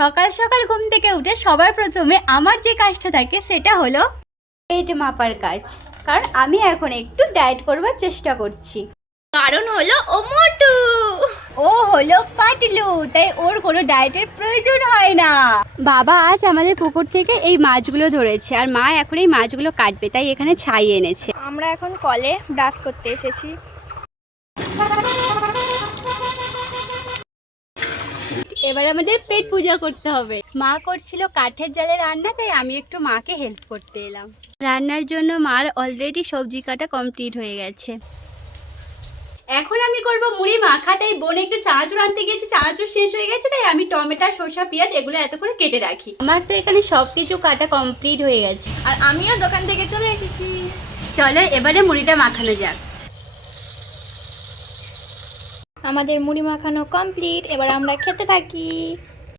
সকাল সকাল ঘুম থেকে উঠে সবার প্রথমে আমার যে কাজটা থাকে সেটা হলো পেট মাপার কাজ। কারণ আমি এখন একটু ডায়েট করবার চেষ্টা করছি। কারণ হলো ও মোটু, ও হলো পাতলু, তাই ওর কোনো ডায়েটের প্রয়োজন হয় না। বাবা আজ আমাদের পুকুর থেকে এই মাছগুলো ধরেছে, আর মা এখন এই মাছগুলো কাটবে, তাই এখানে ছাই এনেছে। আমরা এখন কলে ব্রাশ করতে এসেছি। এবার আমাদের পেট পূজা করতে হবে। মা করছিল কাঠের জালে রান্না, তাই আমি একটু মাকে হেল্প করতে এলাম। রান্নার জন্য মার অলরেডি সবজি কাটা কমপ্লিট হয়ে গেছে। এখন আমি করব মুড়ি মাখা, তাই বোন একটু চানাচুর আনতে গিয়েছে, চানাচুর শেষ হয়ে গেছে, তাই আমি টমেটো, শসা, পেঁয়াজ এগুলো এত করে কেটে রাখি। আমার তো এখানে সব কিছু কাটা কমপ্লিট হয়ে গেছে। আর আমিও দোকান থেকে চলে এসেছি। চলো এবারে মুড়িটা মাখানো যাক। আমাদের মুড়ি মাখানো কমপ্লিট, এবার আমরা খেতে থাকি।